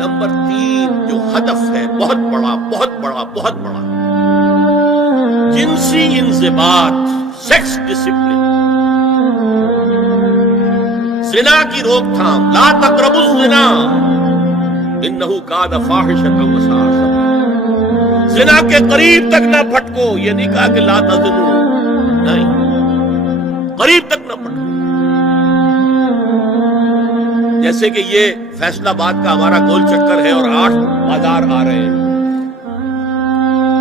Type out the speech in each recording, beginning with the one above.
Number 3 جو ہدف ہے بہت بڑا بہت بڑا بہت بڑا، جنسی انضباط، سیکس ڈسپلن، زنا کی روک تھام، لا تقربوا الزنا انہ کان فاحشۃ وساء سبیلا، زنا کے قریب تک نہ پھٹکو، یہ نہیں کہا کہ لا تزنوا، نہیں، قریب تک نہ پھٹکو۔ جیسے کہ یہ فیصل آباد کا ہمارا گول چکر ہے اور 8 بازار آ رہے ہیں،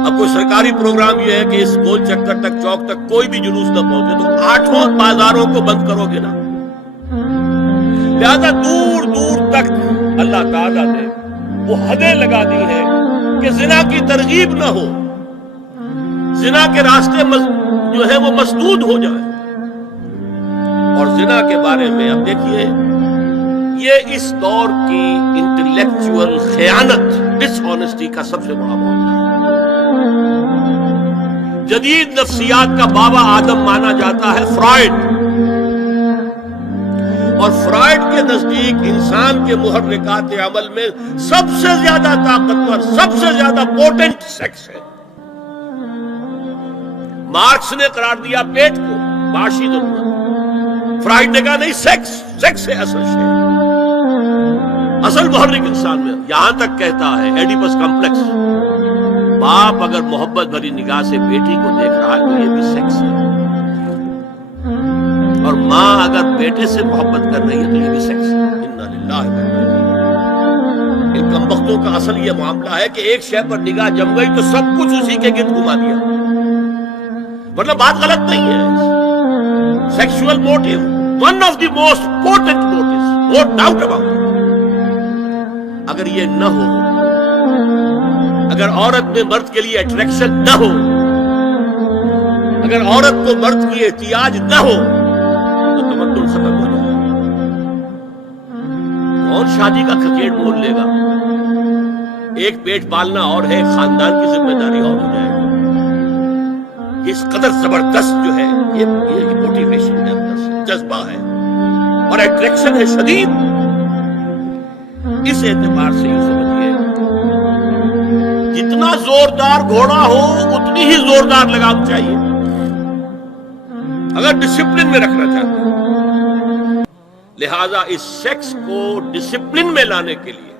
اب کوئی سرکاری پروگرام یہ ہے کہ اس گول چکر تک، چوک تک کوئی بھی جلوس نہ پہنچے تو 8 بازاروں کو بند کرو گے نا؟ لہذا دور دور تک اللہ تعالیٰ نے وہ حدیں لگا دی ہیں کہ زنا کی ترغیب نہ ہو، زنا کے راستے جو ہے وہ مسدود ہو جائے۔ اور زنا کے بارے میں اب دیکھیے، یہ اس دور کی انٹلیکچوئل خیانت، ڈس آنیسٹی کا سب سے بڑا معاملہ ہے۔ جدید نفسیات کا بابا آدم مانا جاتا ہے فرائڈ، اور فرائڈ کے نزدیک انسان کے محرکات عمل میں سب سے زیادہ طاقتور، سب سے زیادہ پوٹنٹ سیکس ہے۔ مارکس نے قرار دیا پیٹ کو معاشی ضرورت، فرائڈ نے کہا نہیں، سیکس ہے اصل شے، اصل محرک انسان میں۔ یہاں تک کہتا ہے ایڈیپس کمپلیکس، باپ اگر محبت بھری نگاہ سے بیٹی کو دیکھ رہا ہے تو یہ بھی سیکس ہے، اور ماں اگر بیٹے سے محبت کر رہی ہے تو یہ بھی سیکس ہے۔ انا للہ و انا الیہ راجعون۔ ان کمبختوں کا اصل یہ معاملہ ہے کہ ایک شے پر نگاہ جم گئی تو سب کچھ اسی کے گرد گھما دیا، مطلب بات غلط نہیں ہے۔ Sexual motive one of the most important motives, no doubt about it. اگر یہ نہ ہو، اگر عورت میں مرد کے لیے اٹریکشن نہ ہو، اگر عورت کو مرد کی احتیاج نہ ہو تو تمدن ختم ہو جائے۔ کون شادی کا کھکیڑ مول لے گا؟ ایک پیٹ پالنا اور ہے، خاندان کی ذمہ داری اور ہو جائے گی۔ اس قدر زبردست جو ہے یہ موٹیویشن ہے، جذبہ ہے اور اٹریکشن ہے شدید۔ اس اعتبار سے یہ سمجھیے، جتنا زوردار گھوڑا ہو اتنی ہی زوردار لگام چاہیے اگر ڈسپلن میں رکھنا چاہتے ہیں۔ لہذا اس سیکس کو ڈسپلن میں لانے کے لیے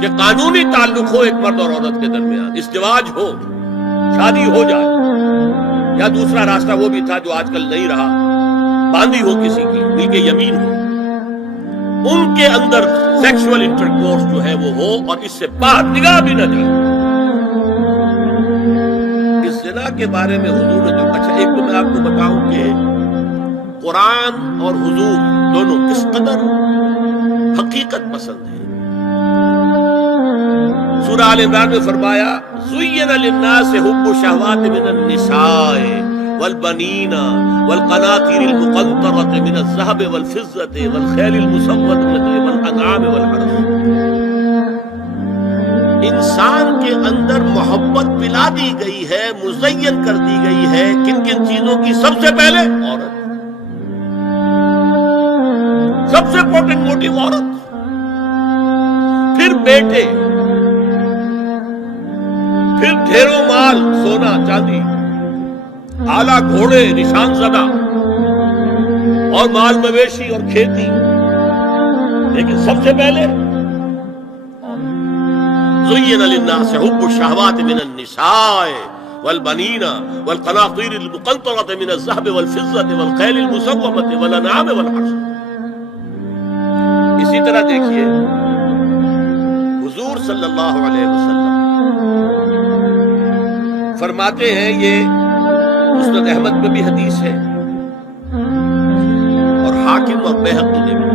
کہ قانونی تعلق ہو ایک مرد اور عورت کے درمیان، ازدواج ہو، شادی ہو جائے، یا دوسرا راستہ وہ بھی تھا جو آج کل نہیں رہا، باندھی ہو کسی کی، مل کے یمین ہو، ان کے اندر سیکشول انٹرکورس جو ہے وہ ہو اور اس سے باہر نگاہ بھی نہ جائے۔ اس زنا کے بارے میں حضور نے جو، اچھا ایک تو میں آپ کو بتاؤں کہ قرآن اور حضور دونوں کس قدر حقیقت پسند ہیں۔ سورہ آل عمران میں فرمایا زُيِّنَ لِلنَّاسِ حُبُّ الشَّهَوَاتِ مِنَ النِّسَاءِ وَالْبَنِينَ وَالْقَنَاطِيرِ الْمُقَنطَرَةِ مِنَ الذَّهَبِ وَالْفِضَّةِ وَالْخَيْلِ الْمُسَوَّمَةِ وَالْأَنْعَامِ وَالْحَرْثِ۔ انسان کے اندر محبت پلا دی گئی ہے، مزین کر دی گئی ہے، کن کن چیزوں کی؟ سب سے پہلے عورت، سب سے امپورٹنٹ موٹیو عورت، پھر بیٹے، پھر ڈھیروں مال، سونا چاندی، اعلیٰ گھوڑے نشان زدہ، اور مال مویشی اور کھیتی، لیکن سب سے پہلے زُيِّنَ لِلنَّاسِ حُبُّ الشَّهَوَاتِ مِنَ النِّسَاءِ وَالْبَنِينَ وَالْقَنَاطِيرِ الْمُقَنطَرَةِ مِنَ الذَّهَبِ وَالْفِضَّةِ وَالْخَيْلِ الْمُسَوَّمَةِ وَالْأَنْعَامِ وَالْحَرْثِ۔ اسی طرح دیکھیے حضور صلی اللہ علیہ وسلم فرماتے ہیں، یہ مسند احمد میں بھی حدیث ہے اور حاکم اور بیہقی نے بھی،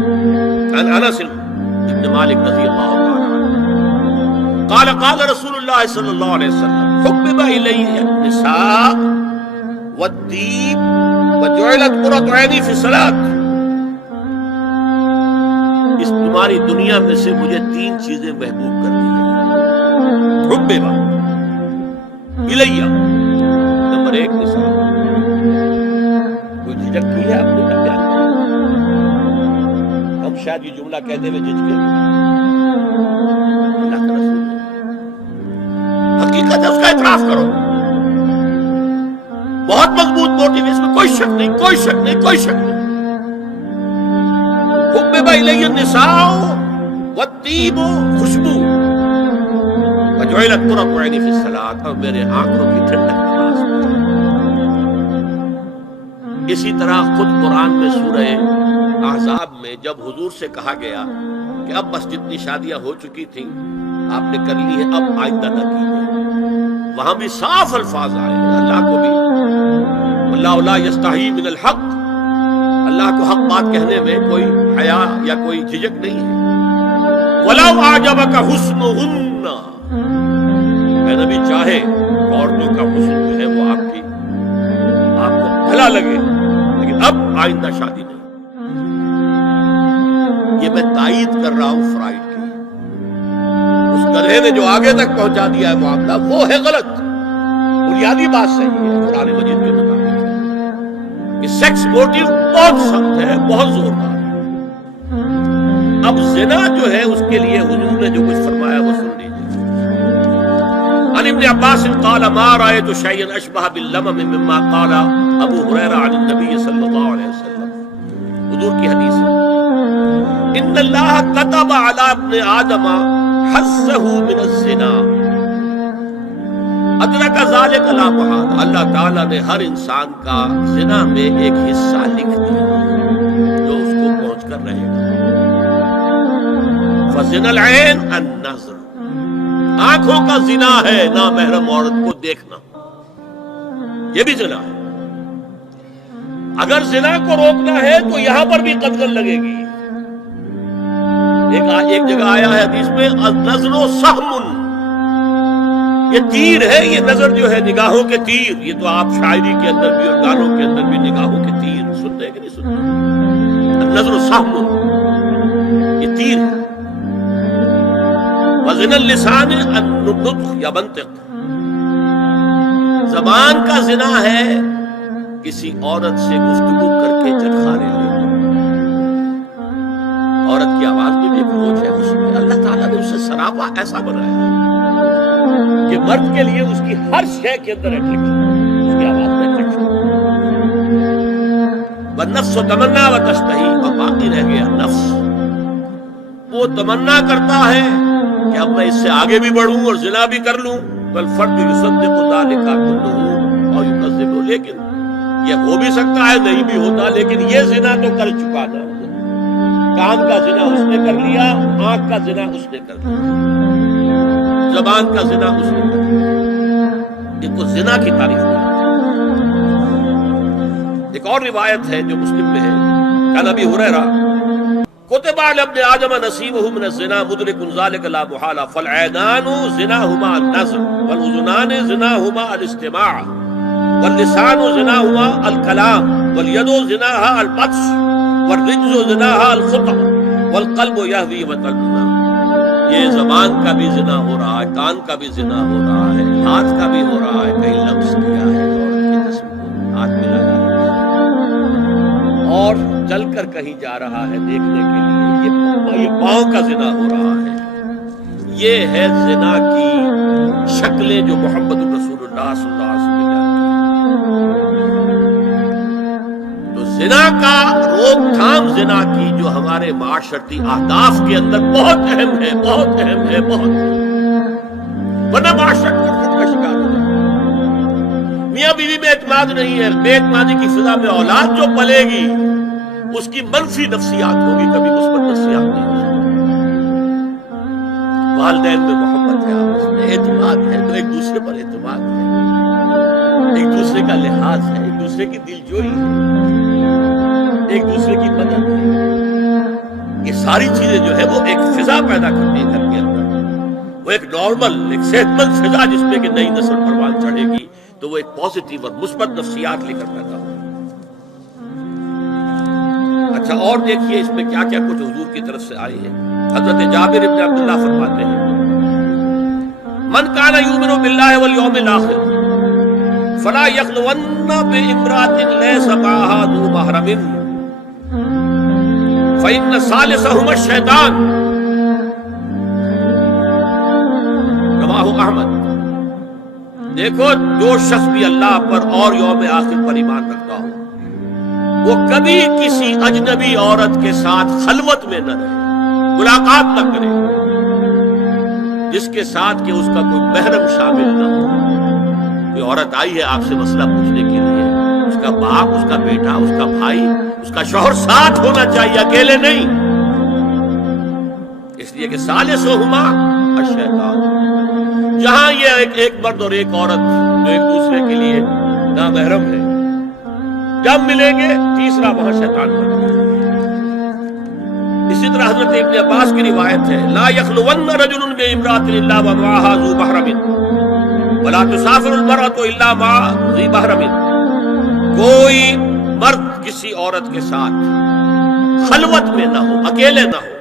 عن انس بن مالک رضی اللہ تعالی عنہ قال قال رسول اللہ صلی اللہ علیہ وسلم حبب الی النساء والطیب وجعلت قرۃ عینی فی الصلاۃ۔ اس تمہاری دنیا میں سے مجھے 3 چیزیں محبوب کر دی گئی۔ حبب الی، نمبر 1 نساء۔ کوئی جھجک کی ہے آپ نے بیان کرنے؟ ہم شاید یہ جملہ کہتے ہوئے جھجکیں گے، اللہ کا رسول ہے، حقیقت ہے، اس کا اعتراف کرو. بہت مضبوط موٹیو، اس میں کوئی شک نہیں، کوئی شک نہیں، کوئی شک نہیں. حبب الی النساء والطیب خوشبو وجعلت قرۃ عینی فی الصلاۃ، اور میرے آنکھوں کی ٹھنڈک نماز میں. اسی طرح خود قرآن میں سورہ احزاب میں جب حضور سے کہا گیا کہ اب بس جتنی شادیاں ہو چکی تھیں آپ نے کر لی ہیں، اب آئندہ نہ کیجیے، وہاں بھی صاف الفاظ آئے ہیں. اللہ کو بھی اللہ لا یستحی من الحق، اللہ کو حق بات کہنے میں کوئی حیا یا کوئی جھجک نہیں ہے. وَلَوْ أَعْجَبَكَ حُسْنُهُنَّ، اے نبی چاہے عورتوں کا حسن جو ہے وہ آپ کو بھلا لگے، لیکن اب آئندہ شادی نہیں. یہ میں تائید کر رہا ہوں فرائڈ کی. اس گدھے نے جو آگے تک پہنچا دیا ہے معاملہ وہ ہے غلط. بنیادی بات صحیح ہے قرآن مجید کے مطابق کہ سیکس موٹیو بہت سخت ہے، بہت زوردار ہے. اب زنا جو ہے اس کے لیے حضور نے جو کچھ فرمایا وہ سن لیجیے. عن ابن عباس قال ما رأيت شيئا اشبه باللمم مما قال ابو ہریرہ عن النبی صلی اللہ علیہ وسلم. حضور کی حدیث ہے ان اللہ كتب على ابن آدم حظه من الزنا ادرک ذلک لا محالہ. اللہ تعالیٰ نے ہر انسان کا زنا میں ایک حصہ لکھ دیا جو اس کو پہنچ کر رہے گا. فزنا العین النظر، آنکھوں کا زنا ہے نامحرم عورت کو دیکھنا، یہ بھی زنا ہے. اگر زنا کو روکنا ہے تو یہاں پر بھی قدغن لگے گی. ایک جگہ آیا ہے حدیث میں النظر سہم، یہ تیر ہے. یہ نظر جو ہے نگاہوں کے تیر، یہ تو آپ شاعری کے اندر بھی اور گانوں کے اندر بھی نگاہوں کے تیر سنتے ہیں کہ نہیں سنتے؟ النظر سہم، یہ تیر ہے. وزن اللسان النطق یا منطق، زبان کا زنا ہے کسی عورت سے گفتگو کر کے چٹخارے لینا. عورت کی آواز میں بھی ایک روج ہے، اس میں اللہ تعالیٰ نے اسے سراپا ایسا بنایا ہے کہ مرد کے لیے اس کی ہر شے کے اندر اٹریکشن، اس کی آواز میں اٹریکشن. والنفس تمنا و تشتہی، اور باقی رہ گیا نفس، وہ تمنا کرتا ہے کہ اب میں اس سے آگے بھی بڑھوں اور زنا بھی کر لوں. والفرد یصدق ذلک کلہ اور یکذب، لیکن یہ ہو بھی سکتا ہے نہیں بھی ہوتا، لیکن یہ زنا تو کر چکا نا. کان کا زنا اس نے کر لیا، آنکھ کا زنا اس نے کر لیا، زبان کا زنا اس نے کر لیا. ان کو زنا کی تعریف کی. ایک اور روایت ہے جو مسلم میں ہے، عن ابی ہریرہ کتب علی ابن آدم نصیبہ من الزنا مدرک ذلک لا محالہ فالعینان زناہما النظر والاذنان زناہما الاستماع واللسان زناہما الکلام والید زناہا البطش والرجز زناہا الخطأ والقلب یہوی وتلنا. یہ زبان کا بھی زنا ہو رہا ہے، کان کا بھی زنا ہو رہا ہے، ہاتھ کا بھی ہو رہا ہے. کہیں لمس کیا ہے عورت کے جسم کو، ہاتھ ملایا ہے اور چل کر کہیں جا رہا ہے دیکھنے کے لیے، یہ پاؤں کا زنا ہو رہا ہے. یہ ہے زنا کی شکلیں جو محمد رسول اللہ صلی اللہ علیہ وسلم نے. تو زنا کا روک تھام، زنا کی جو ہمارے معاشرتی اہداف کے اندر بہت اہم ہے، بہت اہم ہے، بہت اہم. ورنہ معاشرہ ٹوٹ پھوٹ کا شکار ہو جائے. میاں بیوی میں اعتماد نہیں ہے، بے اعتمادی کی فضا میں اولاد جو پلے گی اس کی منفی نفسیات ہوگی، کبھی مثبت نفسیات نہیں ہو سکتی. والدین میں محبت ہے، آپس میں اعتماد ہے، تو ایک دوسرے پر اعتماد ہے، ایک دوسرے کا لحاظ ہے، ایک دوسرے کی دلجوئی ہے، ایک دوسرے کی مدد ہے. یہ ساری چیزیں جو ہے وہ ایک فضا پیدا کرتی ہے گھر کے اندر. وہ ایک نارمل، ایک صحت مند فضا جس میں کہ نئی نسل پروان چڑھے گی تو وہ ایک پازیٹیو اور مثبت نفسیات لے کر پیدا ہوگی. اچھا اور دیکھیے اس میں کیا کیا کچھ حضور کی طرف سے آئی ہے. حضرت جابر ابن عبداللہ فرماتے ہیں من کان یؤمن باللہ والیوم الاخر فلا یخلون بامرأة لیس معها ذو محرم فإن ثالثهما الشیطان. رواہ احمد۔ دیکھو جو شخص بھی اللہ پر اور یوم آخر پر ایمان رکھتا ہو وہ کبھی کسی اجنبی عورت کے ساتھ خلوت میں نہ رہے، ملاقات نہ کرے جس کے ساتھ کہ اس کا کوئی محرم شامل نہ ہو۔ کوئی عورت آئی ہے آپ سے مسئلہ پوچھنے کے لیے، اس کا باپ، اس کا بیٹا، اس کا بھائی، اس کا شوہر ساتھ ہونا چاہیے، اکیلے نہیں، اس لیے کہ ثالثہما الشیطان۔ جہاں یہ ایک مرد اور ایک عورت جو ایک دوسرے کے لیے نامحرم ہے، جب ملیں گے تیسرا وہاں شیطان بنے۔ اسی طرح حضرت ابن عباس کی روایت ہے، لا یخلون رجل بامرأۃ الا ومعها ذو محرم ولا تسافر المرأة الا مع ذی محرم۔ کوئی مرد کسی عورت کے ساتھ خلوت میں نہ ہو، اکیلے نہ ہو،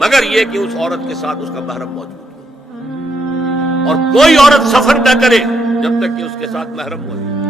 مگر یہ کہ اس عورت کے ساتھ اس کا محرم موجود ہو، اور کوئی عورت سفر نہ کرے جب تک کہ اس کے ساتھ محرم موجود ہو۔